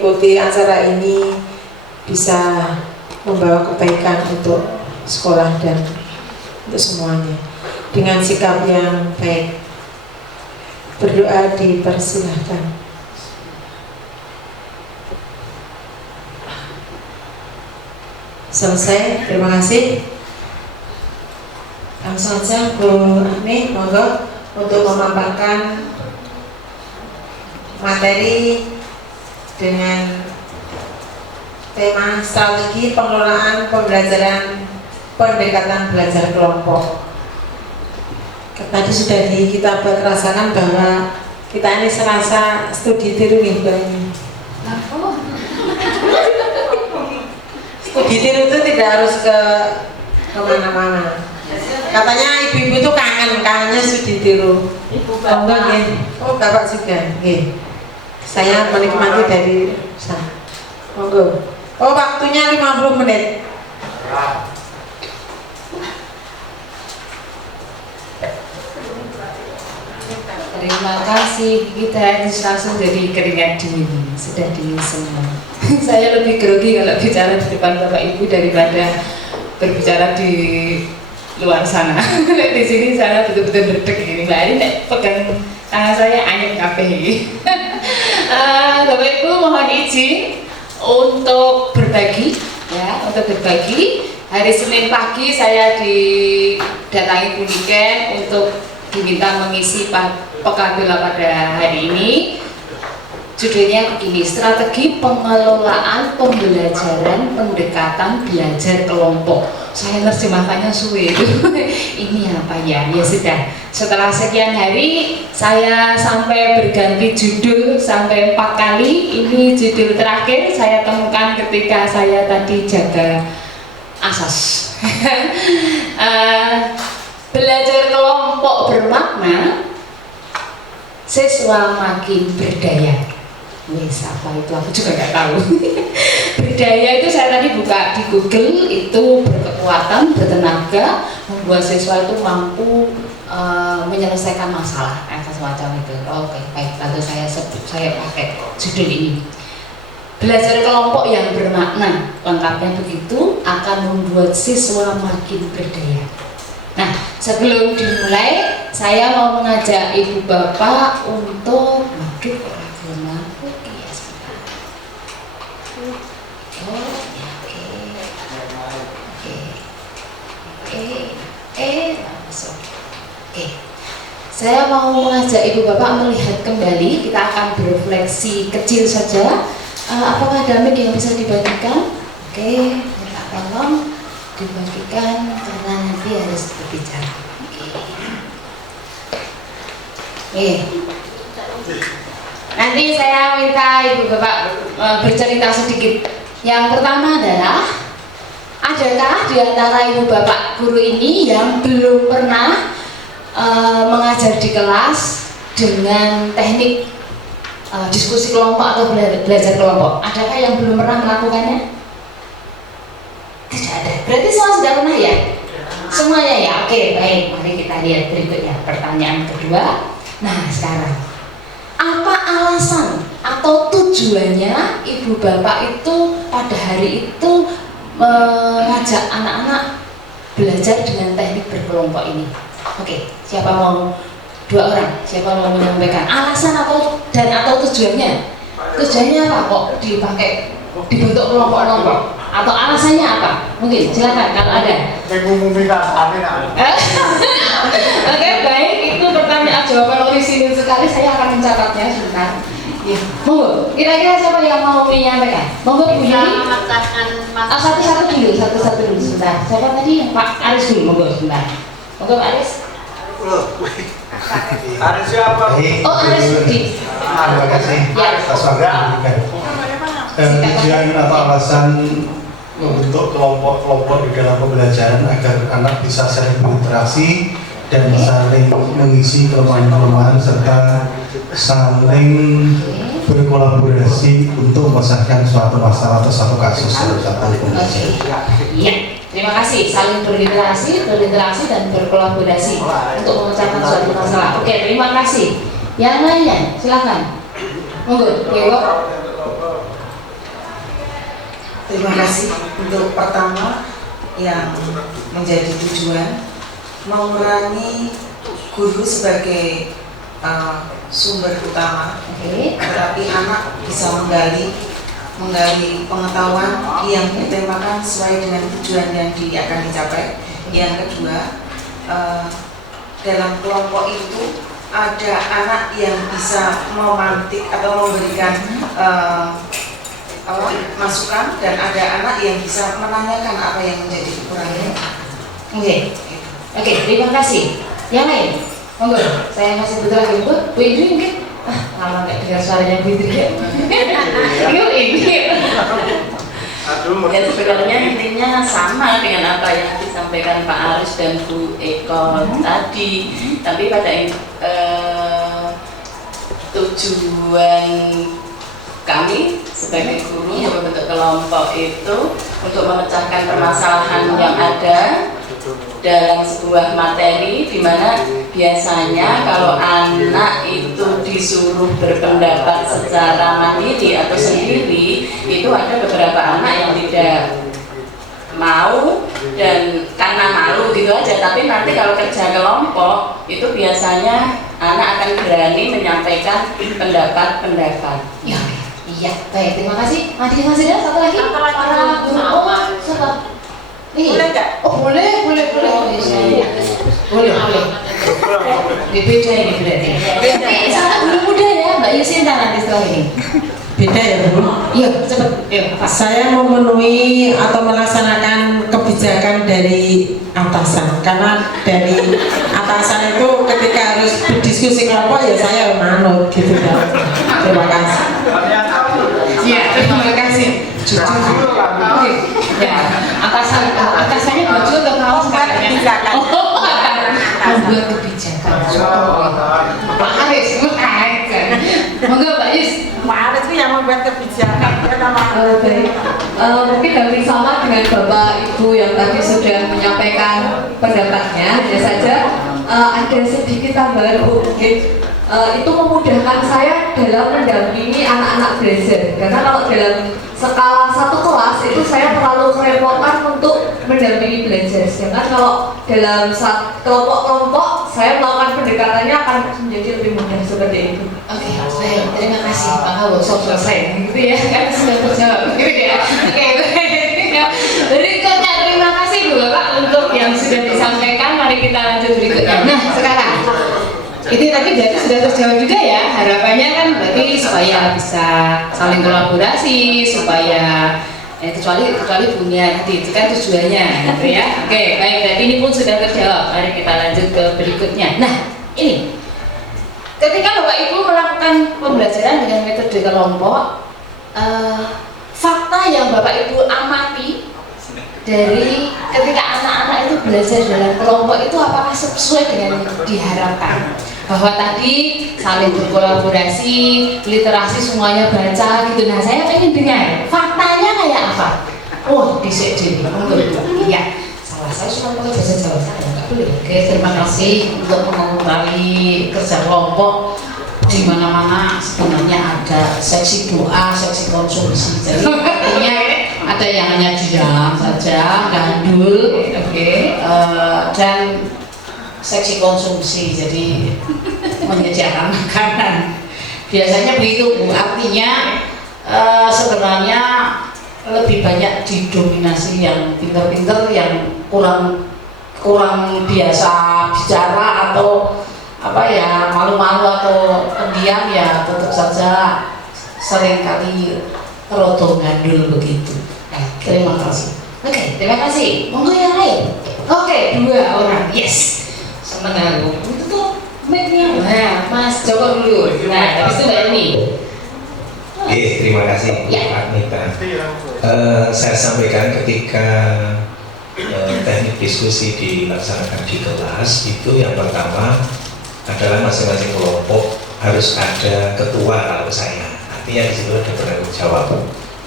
mengikuti acara ini bisa membawa kebaikan untuk sekolah dan untuk semuanya dengan sikap yang baik. Berdoa dipersilahkan. Selesai, terima kasih. Langsung saja Bu Ahmi, monggo untuk memaparkan materi dengan tema strategi pengelolaan pembelajaran pendekatan belajar kelompok. Tadi sudah kita rasakan bahwa kita ini serasa studi tiru nih ini. Studi tiru itu tidak harus ke kemana-mana. Katanya ibu-ibu itu kangennya studi tiru. Ibu bapak. Oh bapak juga. Saya menikmati dari sana. Monggo. Oh waktunya 50 menit. Terima kasih, kita langsung jadi keringat dingin, sudah dingin semua. Saya lebih grogi kalau bicara di depan Bapak Ibu daripada berbicara di luar sana. Di sini saya betul-betul berdek ini. Mbak Ari pegang tangan saya anyep kabeh. Bapak Ibu mohon izin untuk berbagi, ya, untuk berbagi. Hari Senin pagi saya didatangi Puniken untuk diminta mengisi pekabela pada hari ini. Judulnya begini, strategi pengelolaan pembelajaran pendekatan belajar kelompok. Saya terjemahkannya suwe itu. Ini apa ya? Ya sudah. Setelah sekian hari saya sampai berganti judul sampai 4 kali. Ini judul terakhir saya temukan ketika saya tadi jaga asas. Belajar kelompok bermakna siswa makin berdaya. Wes apa itu aku juga nggak tahu. Berdaya itu saya tadi buka di Google, itu berkekuatan, bertenaga, membuat siswa itu mampu menyelesaikan masalah, semacam itu. Oke, baik, lalu saya pakai judul ini. Belajar kelompok yang bermakna, lengkapnya begitu, akan membuat siswa makin berdaya. Nah, sebelum dimulai, saya mau mengajak ibu bapak untuk saya mau mengajak ibu bapak melihat kembali. Kita akan berefleksi kecil saja. Apakah ada mic yang bisa dibagikan? Oke, minta tolong dibagikan karena nanti harus berbicara. Nanti saya minta ibu bapak bercerita sedikit. Yang pertama adalah, adakah di antara ibu bapak guru ini yang belum pernah mengajar di kelas dengan teknik diskusi kelompok atau belajar kelompok? Adakah yang belum pernah melakukannya? Tidak ada. Berarti semua sudah pernah ya? Semuanya ya? Oke, baik. Mari kita lihat berikutnya. Pertanyaan kedua. Nah, sekarang apa alasan atau tujuannya ibu bapak itu pada hari itu mengajak anak-anak belajar dengan teknik berkelompok ini? Oke, siapa mau? 2 orang, siapa mau menyampaikan alasan atau tujuannya? Tujuannya apa kok dipakai dibentuk kelompok-kelompok? Atau alasannya apa? Mungkin silakan kalau ada. Oke, baik, itu pertanyaan jawaban orisinil sekali. Saya akan mencatatnya sebentar. Ya, monggo. Kira-kira siapa yang mau menyampaikan? Monggo Bu Yuli. Satu-satu dulu sebentar. Siapa tadi? Pak Aris dulu, monggo sebentar. Monggo Pak Aris. Aris siapa? Oh, Aris Budi. Terima kasih. Atas waktu. Tujuan atau alasan membentuk kelompok-kelompok di dalam pembelajaran agar anak bisa saling berinteraksi dan saling mengisi kelemahan-kelemahan serta saling berkolaborasi untuk memecahkan suatu masalah atau satu kasus dalam satu pembelajaran. Iya, terima kasih. Saling berinteraksi dan berkolaborasi untuk memecahkan suatu masalah. Oke, terima kasih. Yang lainnya, silakan. Monggo, Dewo. Terima kasih untuk pertama yang menjadi tujuan mengurangi guru sebagai sumber utama, tetapi anak bisa menggali pengetahuan yang ditemakan sesuai dengan tujuan yang akan dicapai. Yang kedua, dalam kelompok itu ada anak yang bisa memantik atau memberikan masukan, dan ada anak yang bisa menanyakan apa yang menjadi kekurangannya. Oke, terima kasih. Yang lain, monggo. Saya masih butuh lagi, Bu Indri mungkin. Lama nggak dengar suaranya Bu Indri ya. Ya sebenarnya intinya sama dengan apa yang disampaikan Pak Aris dan Bu Eko tadi, tapi pada tujuan kami sebagai guru yang membentuk kelompok itu untuk memecahkan permasalahan yang ada dalam sebuah materi, di mana biasanya kalau anak itu disuruh berpendapat secara mandiri atau sendiri, itu ada beberapa anak yang tidak mau dan karena malu gitu aja. Tapi nanti kalau kerja kelompok itu biasanya anak akan berani menyampaikan pendapat-pendapat. Iya, baik, terima kasih. Masih ada satu lagi? Para guru. Siapa? Boleh nggak? Boleh. Boleh. Beda ini berarti. Sama guru muda ya, Mbak Yusinta nanti setelah ini. Beda ya Bu? Iya, cepat. Yuk, Pak. Saya memenuhi atau melaksanakan kebijakan dari atasan, karena dari atasan itu ketika harus berdiskusi kelompok ya saya manut gitu ya. Terima kasih. Iya, terima kasih. Oke. Ya, atasannya baju atau kaos katanya? Membuat kebijakan. Pak Aris, monggo Mbak Yus. Pak Aris itu yang membuat kebijakan. Mungkin hampir sama dengan Bapak Ibu yang tadi sudah menyampaikan pendapatnya. Hanya saja ada sedikit tambahan mungkin itu memudahkan saya dalam mendampingi anak-anak belajar. Karena kalau dalam skala satu kelas itu saya terlalu merepotkan untuk mendampingi belajar. Sedangkan kalau dalam kelompok-kelompok saya melakukan pendekatannya akan menjadi lebih mudah seperti itu. Oke, baik. Terima kasih Pak Hawo. Selesai gitu ya. Kan sudah terjawab gitu ya. Oke, baik. Berikutnya terima kasih Bu Bapak untuk yang sudah disampaikan. Mari kita lanjut berikutnya. Nah, sekarang ini tadi berarti sudah terjawab juga ya. Harapannya kan berarti supaya bisa saling kolaborasi, supaya kecuali punya nanti itu kan tujuannya gitu ya. Oke, baik, berarti ini pun sudah terjawab. Mari kita lanjut ke berikutnya. Nah, ini ketika Bapak Ibu melakukan pembelajaran dengan metode kelompok, fakta yang Bapak Ibu amati dari ketika anak-anak itu belajar dalam kelompok itu apakah sesuai dengan diharapkan? Bahwa tadi saling berkolaborasi, literasi semuanya baca gitu. Nah, saya ingin dengar faktanya kayak apa? Oh, disek iya. Salah saya cuma pakai bahasa Jawa saja, nggak boleh. Oke, terima kasih untuk mengetahui kerja kelompok. Di mana-mana sebenarnya ada seksi doa, seksi konsumsi. Jadi artinya ada yang hanya diam saja, gandul, dan seksi konsumsi. Jadi menyediakan makanan. Biasanya begitu Bu. Artinya sebenarnya lebih banyak didominasi yang pinter-pinter, yang kurang biasa bicara atau apa ya, malu-malu atau pendiam ya tetap saja seringkali rodo gandul begitu. Terima kasih. Oke, terima kasih. Monggo yang lain. Oke, 2 orang. Yes. Seneng aku. Itu tuh mic-nya. Nah, Mas Joko dulu. Nah, habis itu Mbak Eni. Terima kasih Ya. Pak Nita. Saya sampaikan ketika teknik diskusi dilaksanakan di kelas itu yang pertama adalah masing-masing kelompok harus ada ketua kalau saya. Artinya di situ ada penanggung jawab.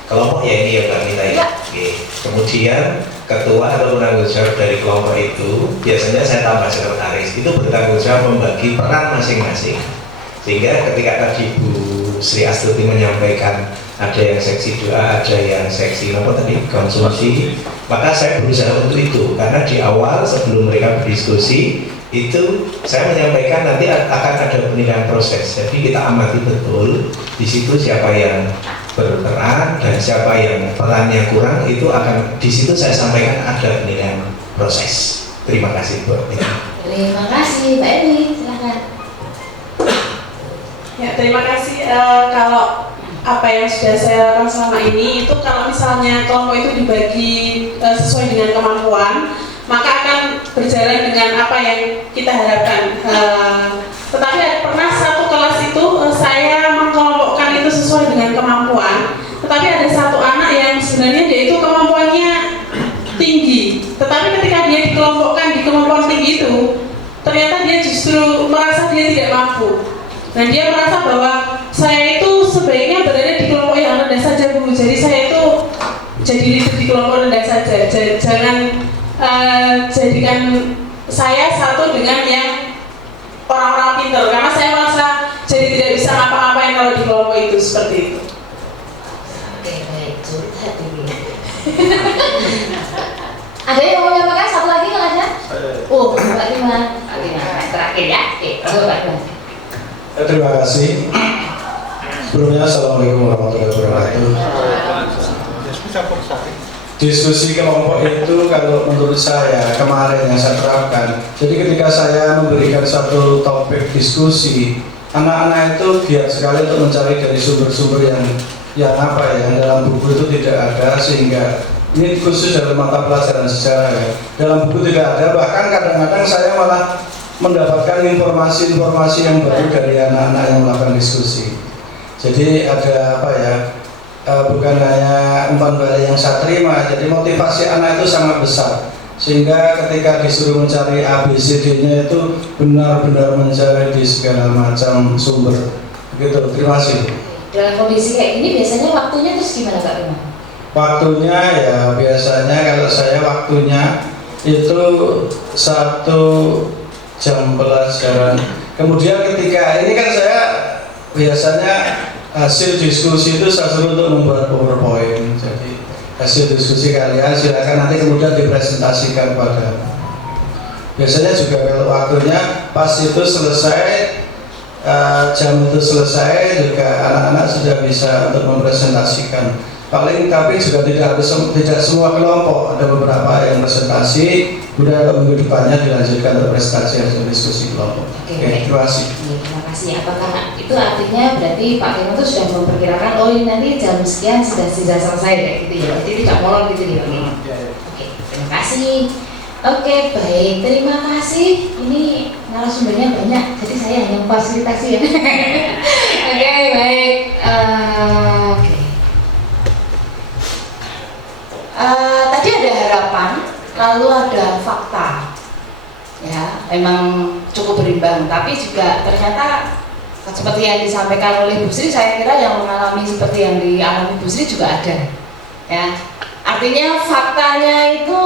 Kelompok ya ini ya Mbak Nita ya. Oke. Kemudian ketua atau penanggung jawab dari kelompok itu biasanya saya tambah sekretaris itu bertanggung jawab membagi peran masing-masing. Sehingga ketika tadi Bu Sri Astuti menyampaikan ada yang seksi doa, ada yang seksi apa tadi konsumsi, maka saya berusaha untuk itu karena di awal sebelum mereka berdiskusi itu saya menyampaikan nanti akan ada penilaian proses, jadi kita amati betul di situ siapa yang berperan dan siapa yang perannya kurang, itu akan di situ saya sampaikan ada penilaian proses. Terima kasih buat ini. Terima kasih Mbak Eni, silakan. Ya, terima kasih. Kalau apa yang sudah saya lakukan selama ini itu kalau misalnya kelompok itu dibagi sesuai dengan kemampuan, maka akan berjalan dengan apa yang kita harapkan. Tetapi pernah satu kelas itu saya mengkelompokkan itu sesuai dengan kemampuan, tetapi ada satu anak yang sebenarnya dia itu kemampuannya tinggi, tetapi ketika dia dikelompokkan di kelompok tinggi itu ternyata dia justru merasa dia tidak mampu. Nah, dia merasa bahwa saya itu sebaiknya berada di kelompok yang rendah saja Bu. Jadi saya itu jadi leader di kelompok rendah saja. Jangan jadikan saya satu dengan yang orang-orang pintar, karena saya merasa jadi tidak bisa ngapa-ngapain kalau di kelompok itu seperti itu. Oke, baik, curhat ini. Ada yang mau menyampaikan satu lagi nggak ada? Oh, Mbak Lima. Terakhir ya. Oke, coba Mbak. Terima kasih. Sebelumnya Assalamualaikum warahmatullahi wabarakatuh. Diskusi kelompok itu kalau menurut saya kemarin yang saya terapkan, jadi ketika saya memberikan satu topik diskusi, anak-anak itu giat sekali untuk mencari dari sumber-sumber yang apa ya, yang dalam buku itu tidak ada, sehingga ini khusus dalam mata pelajaran sejarah ya, dalam buku tidak ada. Bahkan kadang-kadang saya malah mendapatkan informasi-informasi yang baru dari anak-anak yang melakukan diskusi. Jadi ada apa ya, bukan hanya umpan balik yang saya terima, jadi motivasi anak itu sangat besar, sehingga ketika disuruh mencari ABCD-nya itu benar-benar mencari di segala macam sumber. Begitu, terima kasih. Dalam kondisi kayak gini biasanya waktunya terus gimana Kak Lima? Waktunya ya biasanya kalau saya waktunya itu 1 jam pelajaran. Kemudian ketika ini kan saya biasanya hasil diskusi itu saya suruh untuk membuat PowerPoint. Jadi hasil diskusi kalian silakan nanti kemudian dipresentasikan pada. Biasanya juga kalau waktunya pas itu selesai, jam itu selesai juga anak-anak sudah bisa untuk mempresentasikan. Paling tapi juga tidak semua kelompok, ada beberapa yang presentasi, kemudian minggu depannya dilanjutkan untuk presentasi hasil diskusi kelompok. Oke, terima kasih. Terima kasih. Apakah itu artinya berarti Pak Timo itu sudah memperkirakan ini nanti jam sekian sudah selesai kayak gitu ya? Jadi tidak molor gitu ya? Oke, terima kasih. Oke, baik, terima kasih. Ini narasumbernya banyak, jadi saya hanya memfasilitasi ya. Oke, baik. Tadi ada harapan, lalu ada fakta, ya memang cukup berimbang. Tapi juga ternyata seperti yang disampaikan oleh Bu Sri, saya kira yang mengalami seperti yang dialami Bu Sri juga ada. Ya, artinya faktanya itu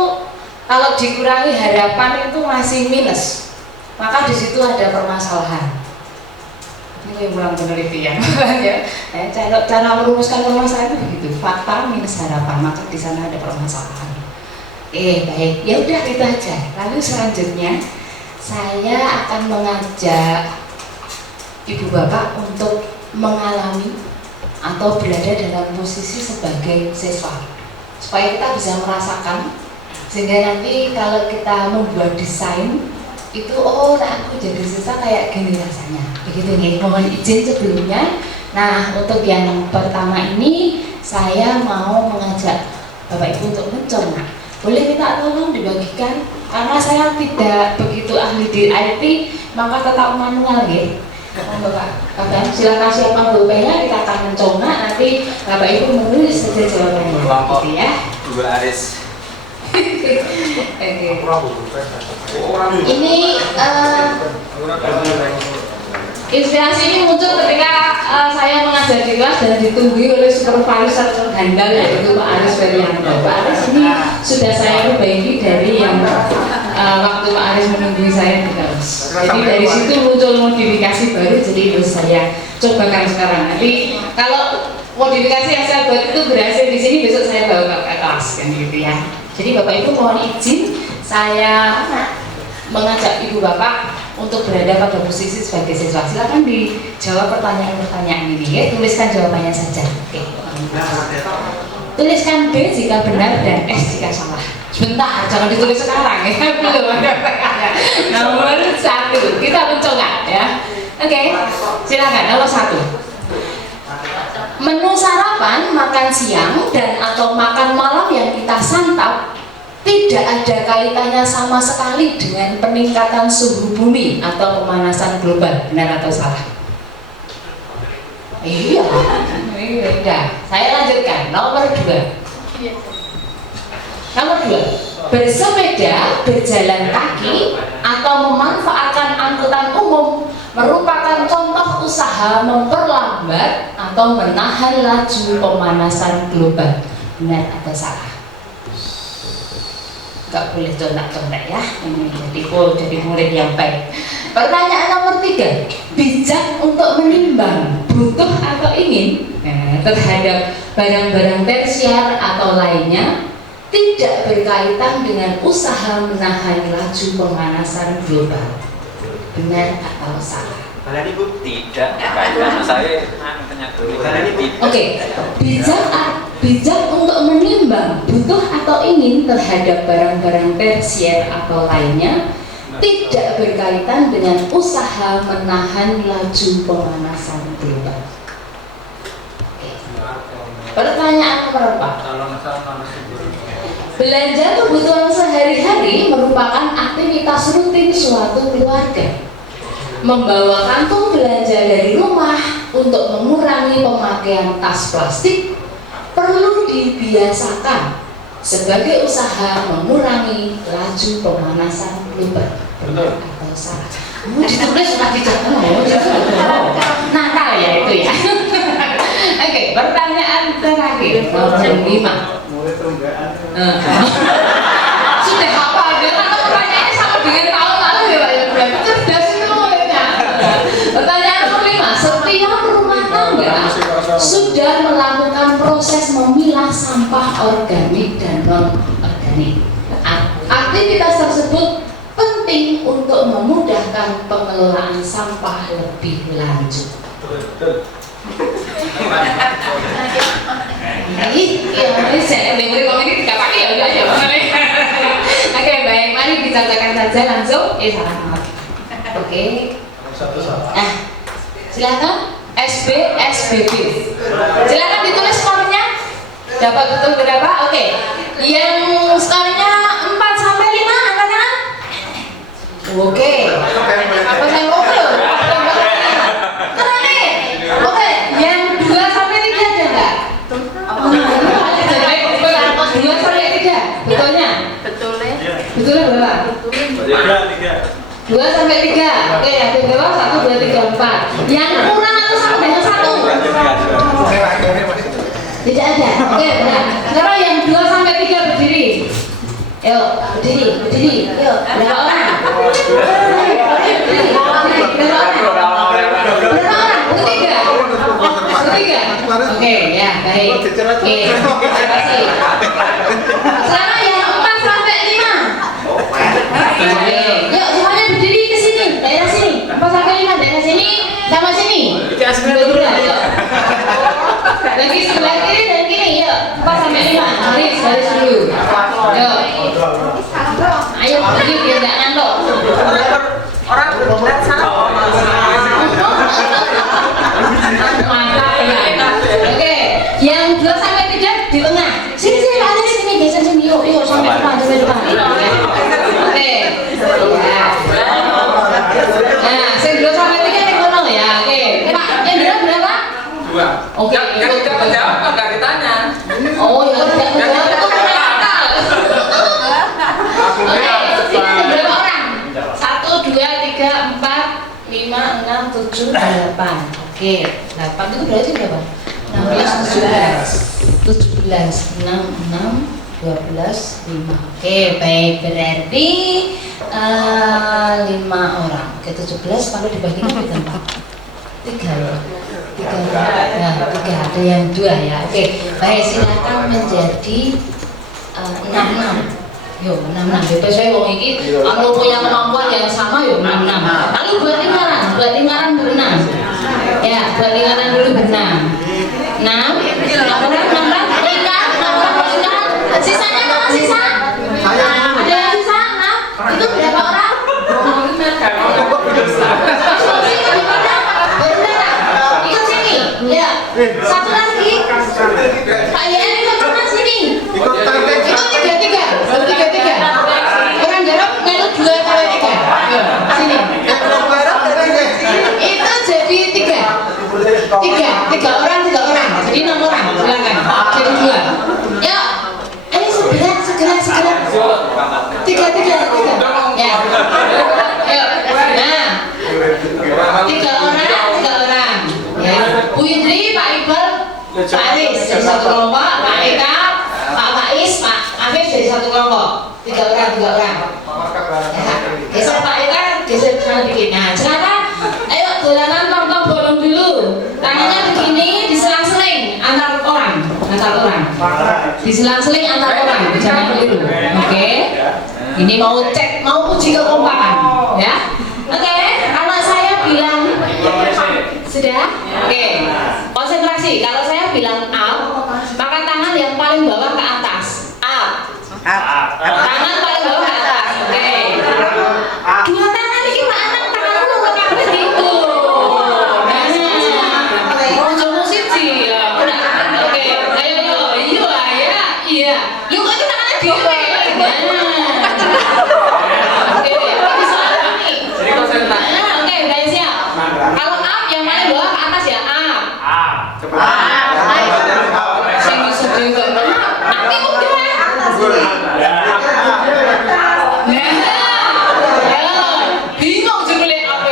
kalau dikurangi harapan itu masih minus, maka di situ ada permasalahan. Ini ulang penelitian ya. Cara merumuskan permasalahan itu begitu, fakta minus harapan, maka di sana ada permasalahan. Baik, ya udah itu aja. Lalu selanjutnya saya akan mengajak ibu bapak untuk mengalami atau berada dalam posisi sebagai siswa, supaya kita bisa merasakan, sehingga nanti kalau kita membuat desain itu, oh nah aku jadi siswa kayak gini rasanya, begitu nih. Mohon izin sebelumnya. Nah, untuk yang pertama ini saya mau mengajak Bapak Ibu untuk mencoba. Boleh minta tolong dibagikan, karena saya tidak begitu ahli di IT, maka tetap manual ya. Bapak, silakan siapkan pulpennya, kita akan mencoba. Nanti Bapak Ibu menulis saja jawabannya, gitu ya. Ini inspirasi ini muncul ketika saya mengajar di kelas dan ditunggu oleh supervisor handal, yaitu Pak Aris Ferianto. Pak Aris ini sudah saya perbaiki dari yang waktu Pak Aris menunggu saya di kelas. kelas. Jadi dari situ muncul modifikasi baru, jadi itu saya cobakan sekarang. Nanti kalau modifikasi yang saya buat itu berhasil di sini, besok saya bawa ke kelas kan gitu ya. Jadi Bapak Ibu mohon izin, saya mengajak Ibu Bapak untuk berada pada posisi sebagai siswa. Silakan dijawab pertanyaan-pertanyaan ini ya. Tuliskan jawabannya saja. Oke. Tuliskan B jika benar dan S jika salah. Sebentar, jangan ditulis sekarang ya. Belum ada PR-nya. Nomor 1, kita mencoba ya. Oke, silakan nomor 1. Menu sarapan, makan siang, dan atau makan malam yang kita santap tidak ada kaitannya sama sekali dengan peningkatan suhu bumi atau pemanasan global. Benar atau salah? Iya. Saya lanjutkan. Nomor 2. Nomor 2. Bersepeda, berjalan kaki, atau memanfaatkan angkutan umum merupakan contoh usaha memperlambat atau menahan laju pemanasan global. Benar atau salah? Gak boleh contek-contek ya, jadi murid yang baik. Pertanyaan nomor 3. Bijak untuk menimbang butuh atau ingin terhadap barang-barang tersier atau lainnya tidak berkaitan dengan usaha menahan laju pemanasan global. Benar atau salah? Kalau Ibu tidak berkaitan, saya tanya dulu. Oke, bijak untuk menimbang butuh atau ingin terhadap barang-barang tersier atau lainnya tidak berkaitan dengan usaha menahan laju pemanasan global. Oke. Pertanyaan nomor 4. Belanja kebutuhan sehari-hari merupakan aktivitas rutin suatu keluarga. Membawa kantung belanja dari rumah untuk mengurangi pemakaian tas plastik perlu dibiasakan sebagai usaha mengurangi laju pemanasan global. Benar atau salah? Ditulis sudah dicatat. Nakal ya itu ya. Oke, pertanyaan terakhir nomor 5. Sudah apa aja? Atau pertanyaannya sama dengan tahun lalu ya Pak? Berarti cerdas itu muridnya. Pertanyaan nomor 5. Setiap rumah tangga sudah melakukan proses memilah sampah organik dan non-organik. Aktivitas tersebut penting untuk memudahkan pengelolaan sampah lebih lanjut. Ini saya memori komedi 3 kali ya udah aja. Oke, baik, mari dicatatkan saja langsung. Salah. Oke. Silakan SB SBB. Silakan ditulis skornya. Dapat betul berapa? Oke. Yang skornya 4 sampai 5 angkat tangan. Oke. Apa saya ngobrol? Terakhir. Oke, yang 2 sampai 3 ada enggak? 2 sampai 3. Betulnya? Betulnya berapa? 2 sampai 3. Oke, yang di bawah 1 2 3 4. Yang kurang atau sama dengan 1? Tidak ada. Oke, benar. Sekarang yang 2 sampai 3 berdiri. Yuk, berdiri. Yuk, berapa orang? Berdiri. Berapa orang? Bertiga. Oke, ya, baik. Oke, terima kasih. Sekarang yang 4 sampai 5. Oke, yuk semuanya berdiri ke sini, daerah sini. 4 sampai 5, daerah sini, sama sini. Yuk. Lagi sebelah kiri dan kiri, yuk. 4 sampai 5, baris dulu. Yuk. Ayo berdiri biar nggak ngantuk. Orang dan salah. Oke, yang 2 sampai 3 di tengah. Sini ada sini, geser sini. Yuk sampai depan. Oke. Ya. Nah, yang 2 sampai 3 yang kono ya. Oke. Pak, yang berapa? 2. Oke. Yang tidak menjawab nggak ditanya. Oh, yang tidak menjawab itu menakal. Oke, ini berapa orang? 1, 2, 3, 4, 5, 6, 7, 8. Oke, 8 itu berarti berapa? 16, 17, 6, 12, 5. Oke, baik, berarti 5 orang. ke-17 kalau dibagikan berapa? 3 ya? 3 ya, 3 ada yang 2 ya. Oke, baik, silakan menjadi 66. Yuk, 66. Bebas saya wong iki anu punya kemampuan yang sama yuk 66. Lalu buat lingkaran berenang. Ya, buat lingkaran dulu berenang. 6, lingkar. Sisanya mana sisa? Ada yang sisa? 6. Itu berapa orang? Ikut sini. Ya. Satu lagi. Pak Yan ikut sana sini. Itu 3. Orang garap ngelut 2 kali 3. Sini. Itu jadi 3 orang. Jadi 6 orang. Silakan. Jadi 2. Ya. Ayo segera. 3. Ya. Ayo. Nah. 3 orang. Ya. Bu Indri, Pak Iqbal, Pak Aris dari satu kelompok, Pak Eka, Pak Faiz, Pak Afif dari satu kelompok. 3 orang. Ya. Geser Pak Eka, geser sana dikit. Nah, sekarang ayo dolanan tong-tong bolong dulu. Tangannya begini, diselang-seling antar orang. Diselang-seling antar orang, jangan dulu. Oke. Ini mau uji kekompakan, ya. Oke, kalau saya bilang sudah? Oke. Konsentrasi. Kalau saya bilang up, maka tangan yang paling bawah ke atas. Up. Tangan paling bawah ke atas. Oke. 2 tangan ini Pak Anak tanganmu kok kabeh gitu. Nah, ojo siji ya. Oke. Ayo. Iya. Lu kok itu tangannya dhewe. Oke, bisa nih. Jadi konsentrasi. Oke, udah siap. Kalau up yang paling bawah ke atas ya, up. Sini sedih kok. Nanti udah. Bingung juga lihat apa?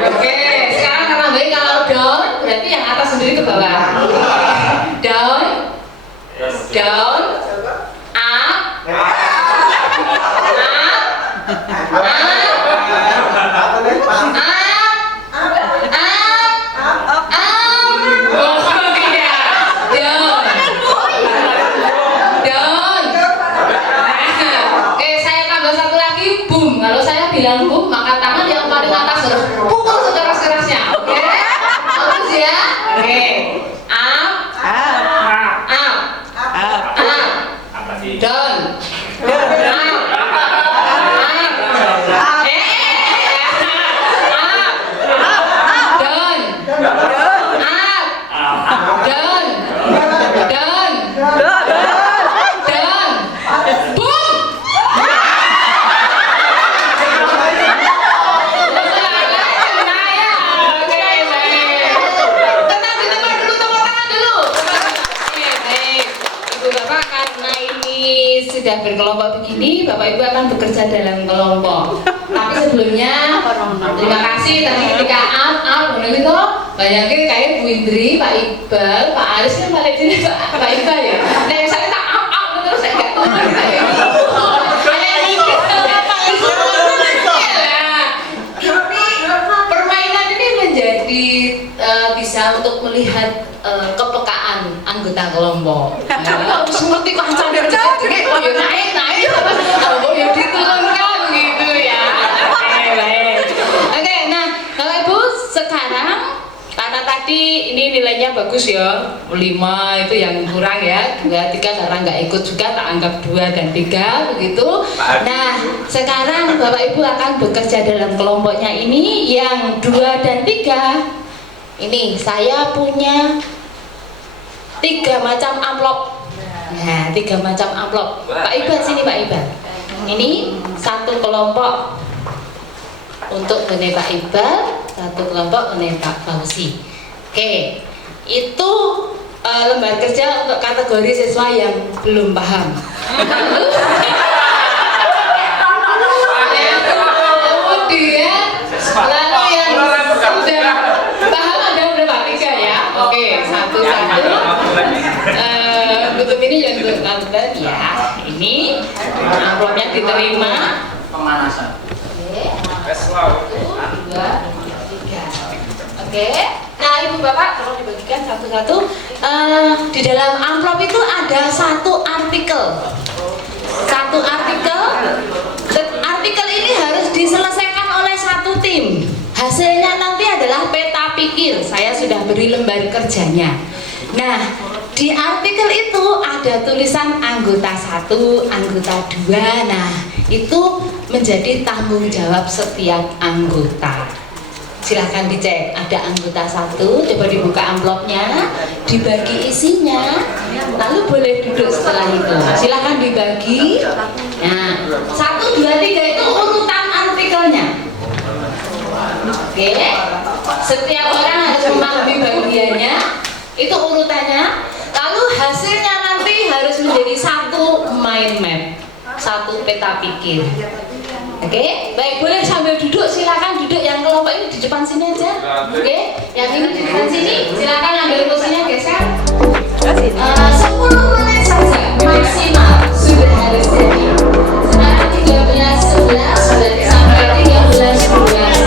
Oke, sekarang karena kalau down berarti yang atas sendiri ke bawah. Down, Kalau saya bilang boom, maka tangan yang paling atas harus pukul sekeras-kerasnya. Oke? Bagus ya? Oke. Up. Down. Sudah berkelompok begini, Bapak Ibu akan bekerja dalam kelompok. Tapi sebelumnya terima kasih tadi ketika up itu bayangin kayak Bu Indri, Pak Iqbal, Pak Aris kan paling sini Pak Iqbal ya. Nah saya tak up terus saya nggak turun kayak gitu. Permainan ini menjadi bisa untuk melihat kepekaan anggota kelompok. Seperti kancam dari naik, kalau yang diturunkan gitu ya. Oke, nah Bapak Ibu sekarang karena tadi ini nilainya bagus ya, 5 itu yang kurang ya, 2, 3 karena nggak ikut juga tak anggap 2 dan 3 begitu. Nah sekarang Bapak Ibu akan bekerja dalam kelompoknya ini yang 2 dan 3. Ini saya punya 3 macam amplop. Nah, 3 macam amplop. Pak Iqbal sini Pak Iqbal. Ini satu kelompok untuk Bene Pak Iqbal, satu kelompok Bene Pak Fauzi. Oke, itu lembar kerja untuk kategori siswa yang belum paham. Kemudian lalu yang sudah paham ada berapa? 3 ya. Ini amplopnya diterima. Pemanasan. Oke. Tes wow. 1, 2, 3. Oke. Nah, Ibu Bapak kalau dibagikan satu-satu, di dalam amplop itu ada satu artikel. Satu artikel. Artikel ini harus diselesaikan oleh satu tim. Hasilnya nanti adalah peta pikir. Saya sudah beri lembar kerjanya. Nah, di artikel itu ada tulisan anggota 1, anggota 2. Nah, itu menjadi tanggung jawab setiap anggota. Silahkan dicek, ada anggota 1, coba dibuka amplopnya, dibagi isinya, lalu boleh duduk setelah itu. Silahkan dibagi. Nah, 1, 2, 3 itu urutan artikelnya. Oke, setiap orang harus memahami bagiannya, itu urutannya. Lalu hasilnya nanti harus menjadi satu mind map, satu peta pikir. Oke, baik, boleh sambil duduk, silakan duduk. Yang kelompok ini di depan sini aja. Oke, yang ini di depan sini, silakan ambil kursinya geser. 10 menit saja maksimal sudah harus jadi. Sekarang 13:11 sudah sampai 13:12.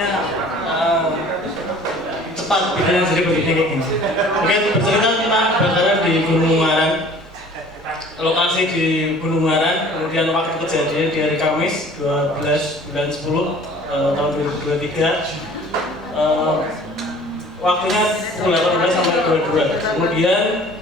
jawabnya cepat gitu yang jadi begini kayak gini. Oke, bercerita tentang kebakaran di Gunung Ungaran. Lokasi di Gunung Ungaran, kemudian waktu kejadian di hari Kamis 12 bulan 10 tahun 2023. Waktunya pukul 18 sampai 22. Kemudian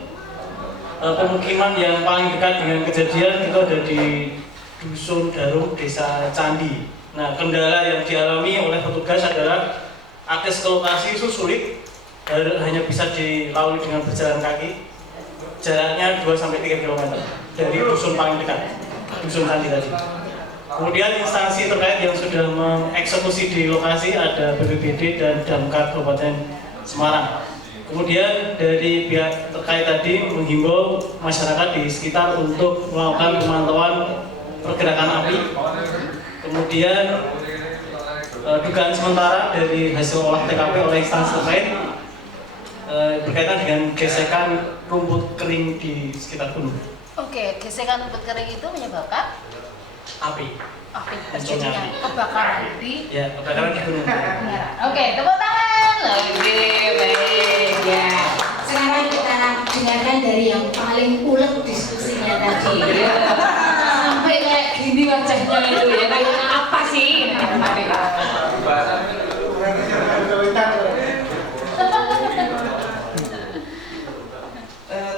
pemukiman yang paling dekat dengan kejadian itu ada di Dusun Darum, Desa Candi. Nah, kendala yang dialami oleh petugas adalah akses ke lokasi itu sulit, hanya bisa dilalui dengan berjalan kaki. Jaraknya 2-3 km dari dusun paling dekat, Dusun Candi tadi. Kemudian instansi terkait yang sudah mengeksekusi di lokasi ada BPBD dan Damkar Kabupaten Semarang. Kemudian dari pihak terkait tadi menghimbau masyarakat di sekitar untuk melakukan pemantauan pergerakan api. Kemudian dugaan sementara dari hasil olah TKP oleh instansi terkait berkaitan dengan gesekan rumput kering di sekitar gunung. Oke, gesekan rumput kering itu menyebabkan Api. Terjadinya kebakaran di. Ya, kebakaran di gunung. Oke, tepuk tangan. Oke, baik ya. Sekarang kita dengarkan dari yang paling ulet diskusinya tadi. Ya. Sampai kayak gini wajahnya itu ya. Kayak apa sih?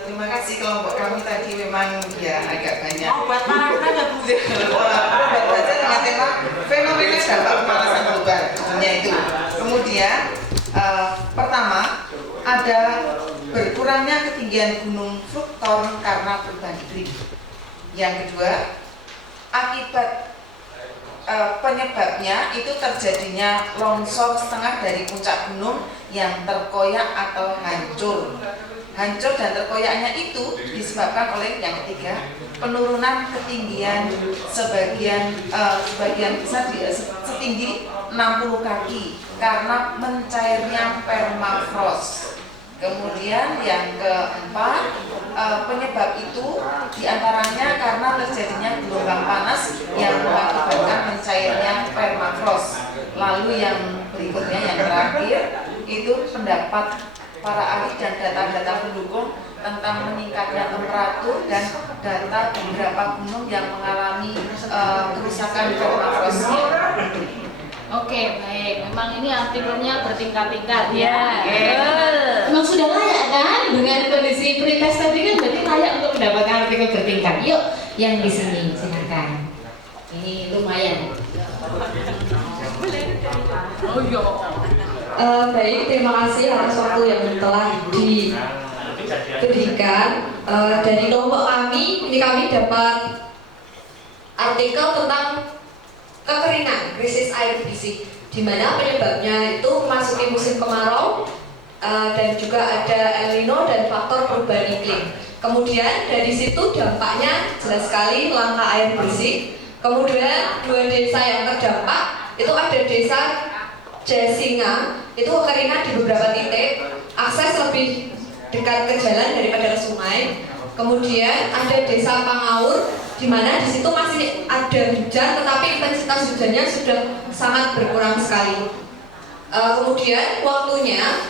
Terima kasih kelompok kami tadi memang ya agak banyak. Obat mana aja Bu? Obat baca dengan tema fenomena dampak pemanasan global, tentunya itu. Kemudian pertama ada berkurangnya ketinggian gunung Frukton karena perubahan iklim. Yang kedua, akibat penyebabnya itu terjadinya longsor setengah dari puncak gunung yang terkoyak atau hancur. Hancur dan terkoyaknya itu disebabkan oleh yang ketiga, penurunan ketinggian sebagian besar setinggi 60 kaki karena mencairnya permafrost. Kemudian yang keempat, penyebab itu diantaranya karena terjadinya gelombang panas yang mengakibatkan mencairnya permafrost. Lalu yang berikutnya, yang terakhir, itu pendapat para ahli dan data-data pendukung tentang meningkatnya temperatur dan data beberapa gunung yang mengalami kerusakan permafrostnya. Oke, baik. Memang ini artikelnya bertingkat-tingkat ya. Memang sudah layak kan dengan kondisi pretest tadi kan berarti layak untuk mendapatkan artikel bertingkat. Yuk, yang di sini silakan. Ini lumayan. Oh iya. Baik, terima kasih atas waktu yang telah diberikan. Dari kelompok kami, ini kami dapat artikel tentang kekeringan, krisis air bersih, di mana penyebabnya itu memasuki musim kemarau dan juga ada El Nino dan faktor perubahan iklim. Kemudian dari situ dampaknya jelas sekali langka air bersih. Kemudian 2 desa yang terdampak itu ada desa Jasinga, itu kekeringan di beberapa titik, akses lebih dekat ke jalan daripada ke sungai. Kemudian ada desa Pangaur, di mana di situ masih ada hujan, tetapi intensitas hujannya sudah sangat berkurang sekali. Kemudian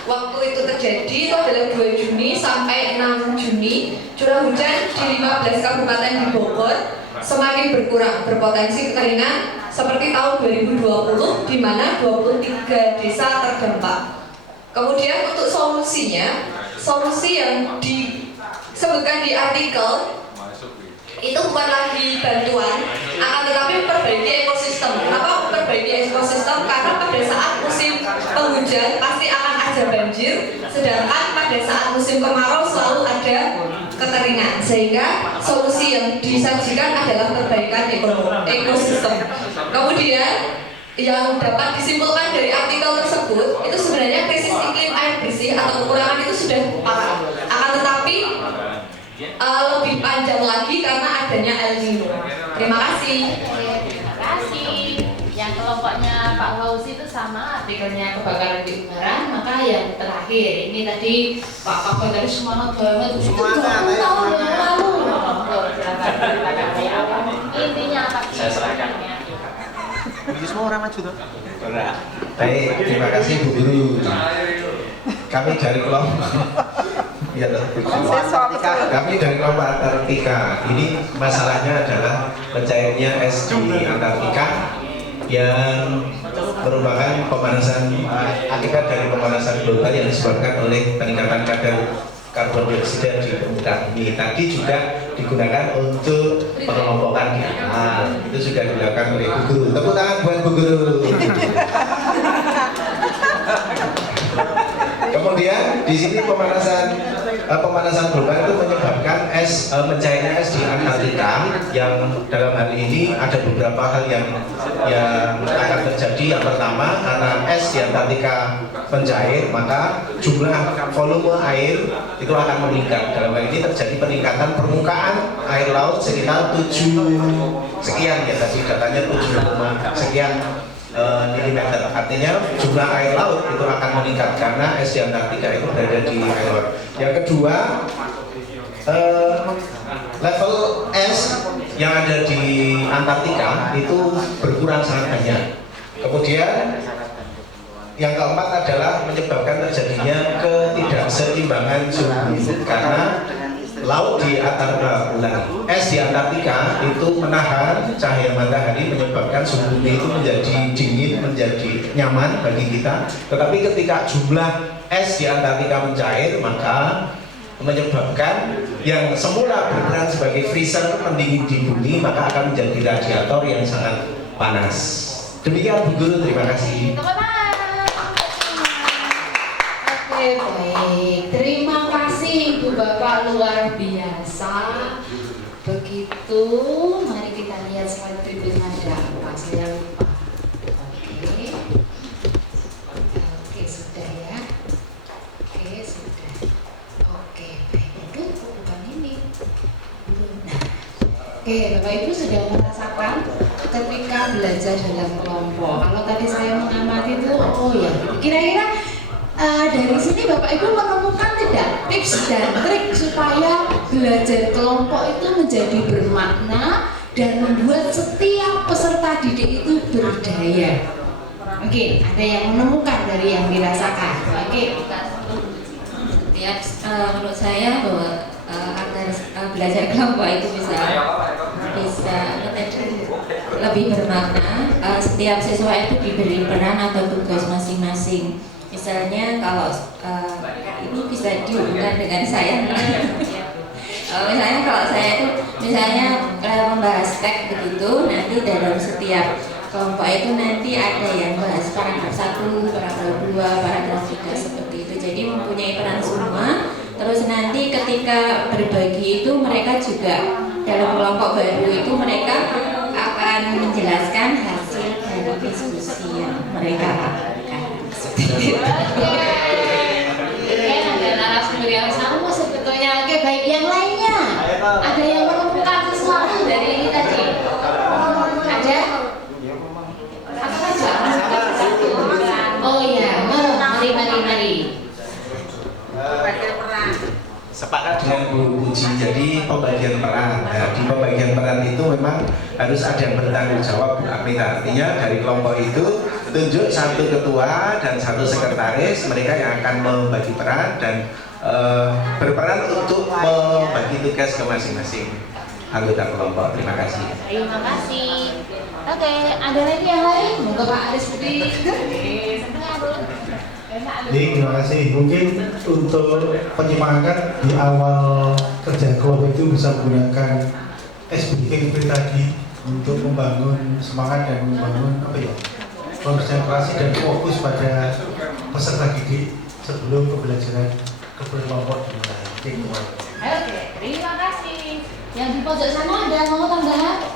waktu itu terjadi itu adalah 2 Juni sampai 6 Juni. Curah hujan di 15 kabupaten di Bogor semakin berkurang, berpotensi kekeringan seperti tahun 2020 di mana 23 desa terdampak. Kemudian untuk solusinya, solusi yang disebutkan di artikel itu bukan lagi bantuan, akan tetapi memperbaiki ekosistem. Kenapa memperbaiki ekosistem? Karena pada saat musim penghujan pasti akan ada banjir, sedangkan pada saat musim kemarau selalu ada kekeringan. Sehingga solusi yang disajikan adalah perbaikan ekosistem. Kemudian yang dapat disimpulkan dari artikel tersebut itu sebenarnya krisis iklim air bersih atau kekurangan itu sudah parah. Akan tetapi lebih panjang lagi karena adanya El Nino. Terima kasih. Terima kasih. Yang kelompoknya Pak Fauzi itu sama artikelnya kebakaran di Ungaran. Maka yang terakhir ini tadi Pak Kapten tadi semangat banget. Semangat. Tahun yang lalu. Silakan ceritakan kayak apa. Intinya apa? Saya serahkan. semua orang maju tuh. Baik, terima kasih Bu Guru. Kami dari kelompok ya, kami dari kelompok Antartika. Ini masalahnya adalah mencairnya es di Antartika yang merupakan pemanasan akibat dari pemanasan global yang disebabkan oleh peningkatan kadar karbon dioksida di permukaan bumi. Tadi juga digunakan untuk pengelompokan di awal. Itu sudah dilakukan oleh Bu Guru. Tepuk tangan buat Bu Guru. Kemudian di sini pemanasan global itu menyebabkan mencairnya es di Antartika, yang dalam hal ini ada beberapa hal yang akan terjadi. Yang pertama, karena es di Antartika mencair, maka jumlah volume air itu akan meningkat. Dalam hal ini terjadi peningkatan permukaan air laut sekitar 7 sekian ya, tadi datanya 7, sekian milimeter. Artinya jumlah air laut itu akan meningkat karena es di Antartika itu berada di air laut. Yang kedua, level es yang ada di Antartika itu berkurang sangat banyak. Kemudian yang keempat adalah menyebabkan terjadinya ketidakseimbangan suhu karena laut di es di Antartika itu menahan cahaya matahari, menyebabkan suhu bumi itu menjadi dingin, menjadi nyaman bagi kita. Tetapi ketika jumlah es di Antartika mencair, maka menyebabkan yang semula berperan sebagai freezer pendingin di bumi, maka akan menjadi radiator yang sangat panas. Demikian Bu Guru, terima kasih. Oke, baik. Terima kasih Ibu Bapak, luar biasa. Begitu, mari kita lihat slide berikutnya ada apa. Saya lupa. Oke, sudah ya. Oke, sudah. Oke, baik. Itu bukan ini. Nah. Oke, Bapak Ibu sudah merasakan ketika belajar dalam kelompok. Kalau tadi saya mengamati itu, oh ya, kira-kira dari sini Bapak Ibu menemukan tidak tips dan trik supaya belajar kelompok itu menjadi bermakna dan membuat setiap peserta didik itu berdaya. Oke, ada yang menemukan dari yang dirasakan. Oke, setiap menurut saya bahwa agar belajar kelompok itu bisa lebih bermakna, setiap siswa itu diberi peran atau tugas masing-masing. Misalnya kalau ini bisa dihubungkan dengan saya. Misalnya kalau saya itu membahas teks begitu, nanti dalam setiap kelompok itu nanti ada yang bahas paragraf 1, paragraf 2, paragraf 3 seperti itu. Jadi mempunyai peran semua. Terus nanti ketika berbagi itu mereka juga dalam kelompok baru itu mereka akan menjelaskan hasil dari diskusi yang mereka lakukan. Kan ada narasumber yang sama sebetulnya. Oke, baik, yang lainnya ada yang menemukan sesuatu dari ini tadi? Ada? Apa saja? Oh iya, mari. Sepakat dengan Bu Puji, jadi pembagian peran. Nah, di pembagian peran itu memang harus ada yang bertanggung jawab, Bu Amita. Artinya dari kelompok itu tunjuk 1 ketua dan 1 sekretaris, mereka yang akan membagi peran dan berperan untuk membagi tugas ke masing-masing anggota kelompok. Terima kasih. Terima kasih. Oke, ada lagi yang lain? Monggo Pak Aris Budi. Terima kasih. Mungkin untuk penyemangat di awal kerja kelompok itu bisa menggunakan SBK tadi untuk membangun semangat dan membangun konsentrasi dan fokus pada peserta didik sebelum pembelajaran kelompok dimulai. Oke, terima kasih. Yang di pojok sana ada mau tambahan?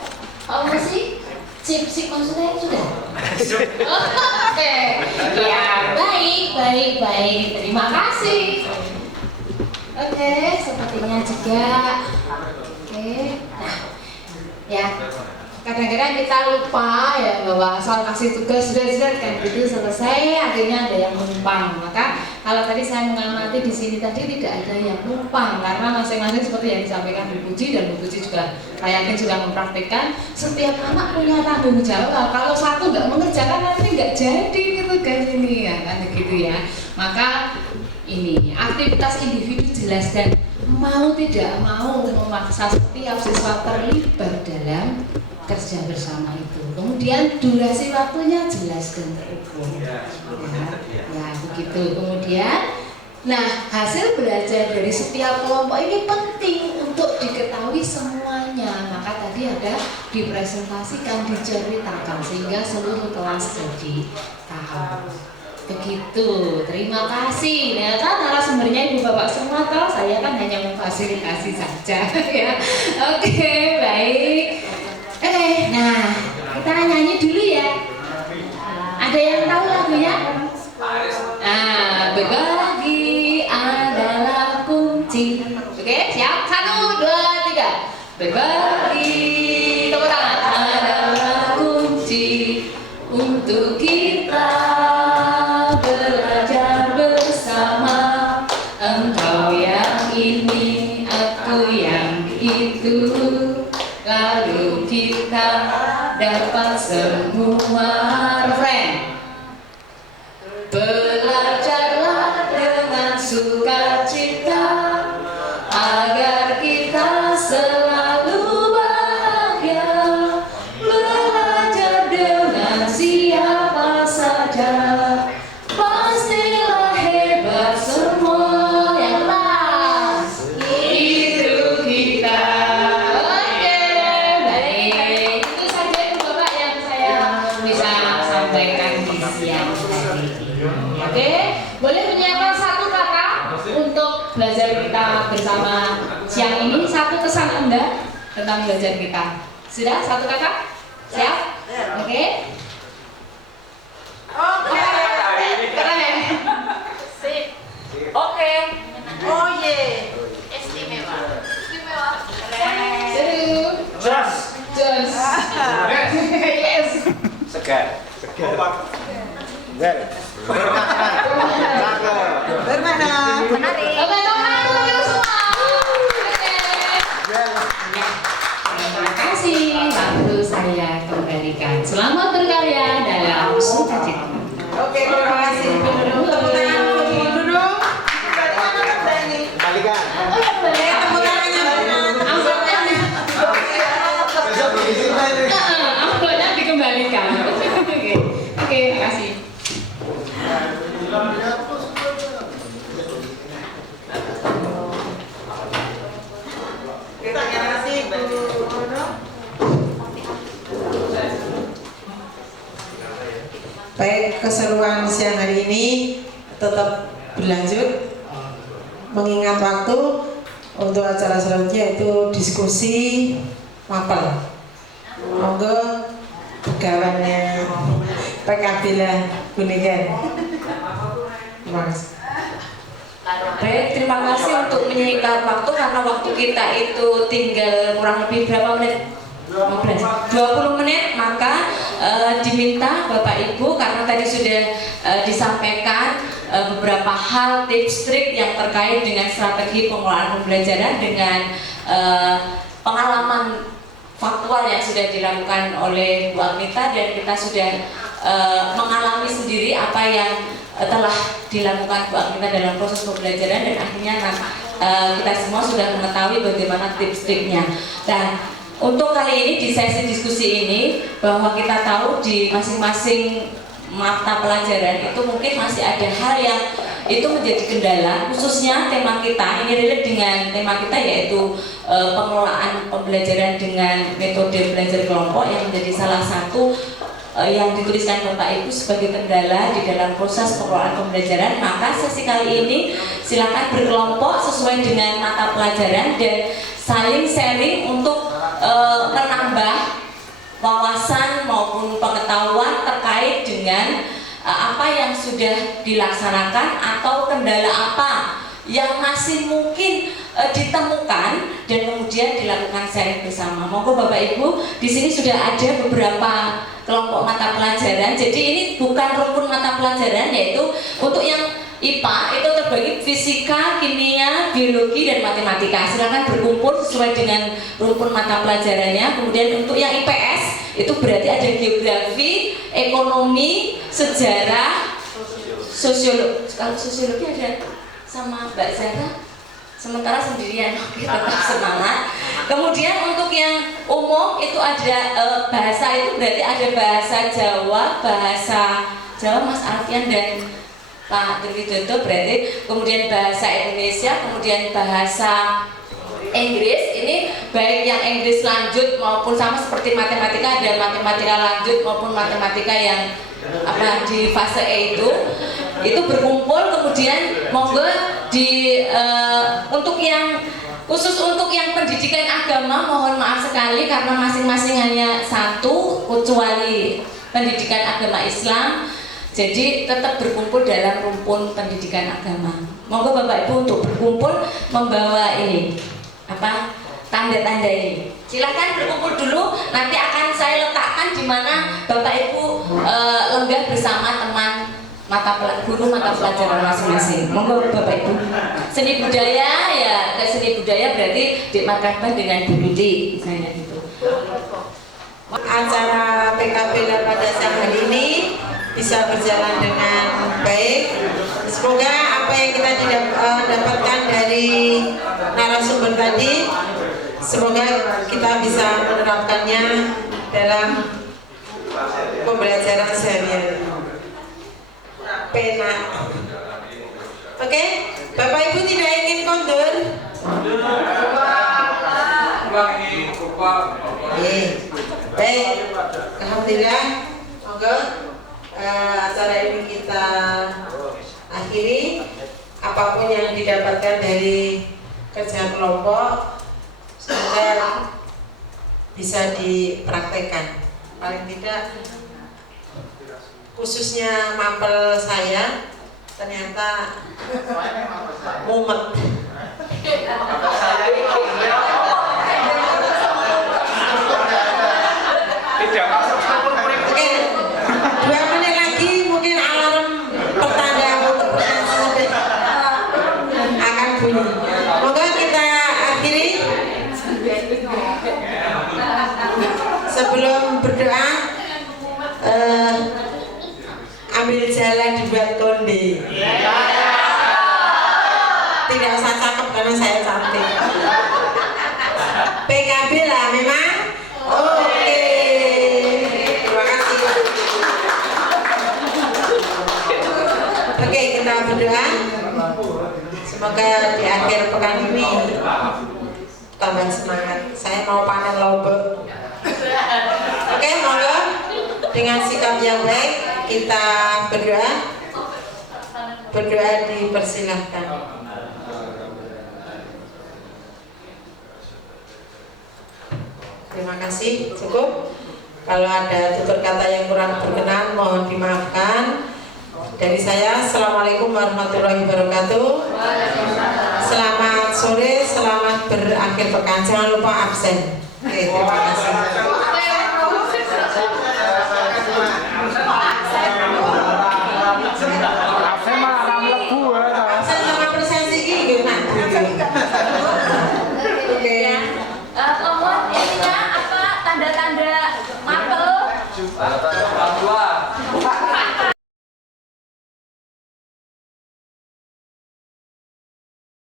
Pak Musi? Sip maksudnya sudah? Oke, ya baik. Terima kasih. Oke, sepertinya juga. Oke, nah, ya kadang-kadang kita lupa ya bahwa soal kasih tugas sudah kan itu selesai, akhirnya ada yang menumpang. Maka kalau tadi saya mengamati di sini tadi tidak ada yang numpang karena masing-masing seperti yang disampaikan Bu Puji dan Bu Puji juga saya yakin sudah mempraktikkan setiap anak punya tanggung jawab. Kalau satu nggak mengerjakan nanti nggak jadi gitu guys ini ya kan begitu ya. Maka ini aktivitas individu jelas dan mau tidak mau memaksa setiap siswa terlibat dalam kerja bersama itu. Kemudian durasi waktunya jelas dan terukur. Ya, begitu. Kemudian, nah hasil belajar dari setiap kelompok ini penting untuk diketahui semuanya. Maka tadi ada dipresentasikan, diceritakan sehingga seluruh kelas jadi tahu. Begitu, terima kasih. Nah kan narasumbernya Ibu Bapak semua toh, saya kan hanya memfasilitasi saja ya. Oke, baik. Nah kita nyanyi dulu ya. Ada yang tahu lagunya? Nah, berbagi adalah kunci. Oke, siap? 1, 2, 3. Berbagi, tepuk tangan, adalah kunci untuk kita belajar bersama. Engkau yang ini, aku yang itu, lalu kita dapat semua. Refrain. Belajarlah dengan sukacita agar kita selalu bahagia. Belajar dengan siapa saja, pastilah hebat semua. Yang pas itu kita. Oke, baik. Itu saja itu Bapak yang saya bisa sampaikan di siang hari ini. Oke, boleh menyiapkan satu kata untuk belajar kita bersama siang ini. Satu kesan Anda tentang belajar kita. Sudah satu kata? Siap? Oke. Keren. Sip. Oke. Oh ye. Istimewa. Keren. Seru. Jos. Jos. Yes. Segar. Bermakna. Menarik. Teman-teman dulu semua. Terima kasih. Lalu saya kembalikan. Selamat berkarya dalam sukacita. Oke, terima kasih. Tepuk tangan untuk Ibu Nunung. Kembalikan. Oh ya boleh. Tepuk tangannya Amplopnya amplopnya dikembalikan. Oke, terima kasih. Terima kasih Bu Nunung. Baik, keseruan siang hari ini tetap berlanjut. Mengingat waktu untuk acara selanjutnya itu diskusi mapel. Monggo pegawainya PKB lah Bunikan. Mas. Baik, terima kasih untuk menyingkat waktu karena waktu kita itu tinggal kurang lebih berapa menit? 20 menit, maka diminta Bapak Ibu karena tadi sudah disampaikan beberapa hal tips trik yang terkait dengan strategi pengelolaan pembelajaran dengan pengalaman faktual yang sudah dilakukan oleh Bu Agnita dan kita sudah mengalami sendiri apa yang telah dilakukan Bu Agnita dalam proses pembelajaran dan akhirnya kita semua sudah mengetahui bagaimana tips triknya. Dan untuk kali ini di sesi diskusi ini bahwa kita tahu di masing-masing mata pelajaran itu mungkin masih ada hal yang itu menjadi kendala, khususnya tema kita ini relate dengan tema kita yaitu pengelolaan pembelajaran dengan metode belajar kelompok yang menjadi salah satu yang dituliskan Bapak Ibu sebagai kendala di dalam proses pengelolaan pembelajaran. Maka sesi kali ini silakan berkelompok sesuai dengan mata pelajaran dan saling sharing untuk menambah wawasan maupun pengetahuan terkait dengan apa yang sudah dilaksanakan atau kendala apa yang masih mungkin ditemukan dan kemudian dilakukan sharing bersama. Monggo Bapak Ibu, di sini sudah ada beberapa kelompok mata pelajaran. Jadi ini bukan rukun mata pelajaran, yaitu untuk yang IPA itu terbagi fisika, kimia, biologi, dan matematika. Silakan berkumpul sesuai dengan rumpun mata pelajarannya. Kemudian untuk yang IPS itu berarti ada geografi, ekonomi, sejarah, sosiologi. Kalau sosiologi ada sama Mbak Zara, sementara sendirian. Oke, tetap semangat. Kemudian untuk yang umum itu ada bahasa, itu berarti ada bahasa Jawa, Mas Alfian dan Pak Triwidodo berarti, kemudian bahasa Indonesia, kemudian bahasa Inggris. Ini baik yang Inggris lanjut maupun sama seperti matematika, ada matematika lanjut maupun matematika yang di fase E itu berkumpul. Kemudian monggo untuk yang khusus untuk yang pendidikan agama, mohon maaf sekali karena masing-masing hanya satu kecuali pendidikan agama Islam. Jadi tetap berkumpul dalam rumpun pendidikan agama. Monggo Bapak Ibu untuk berkumpul membawa ini tanda-tanda ini. Silakan berkumpul dulu. Nanti akan saya letakkan di mana Bapak Ibu lenggah bersama teman guru mata pelajaran masing-masing. Monggo Bapak Ibu. Seni budaya ya, ke seni budaya berarti Dik Markabah dengan Bu Tuti misalnya gitu. Acara PKB pada siang hari ini bisa berjalan dengan baik. Semoga apa yang kita dapatkan dari narasumber tadi, semoga kita bisa menerapkannya dalam pembelajaran sehari-hari. Pena. Oke, Bapak Ibu tidak ingin kondur? Baik, alhamdulillah. Monggo acara ini kita akhiri. Apapun yang didapatkan dari kerja kelompok semoga bisa dipraktekkan. Paling tidak khususnya mampel saya ternyata mumet. Oke, 2 menit lagi mungkin alarm pertanda untuk proses akan bunyi. Moga kita akhiri. Sebelum berdoa, ambil jalan dibuat konde. Tidak usah cakep karena saya cantik. PKB lah memang. Oke. Terima kasih. Oke, kita berdoa. Semoga di akhir pekan ini tambah semangat. Saya mau panen lombok. Oke, monggo dengan sikap yang baik kita berdoa. Berdoa dipersilahkan. Terima kasih, cukup. Kalau ada tutur kata yang kurang berkenan mohon dimaafkan. Dari saya, Assalamualaikum warahmatullahi wabarakatuh. Selamat sore, selamat berakhir pekan. Jangan lupa absen. Oke, terima kasih. Absen sama presensi ini oke. Mohon ininya tanda-tanda mapel.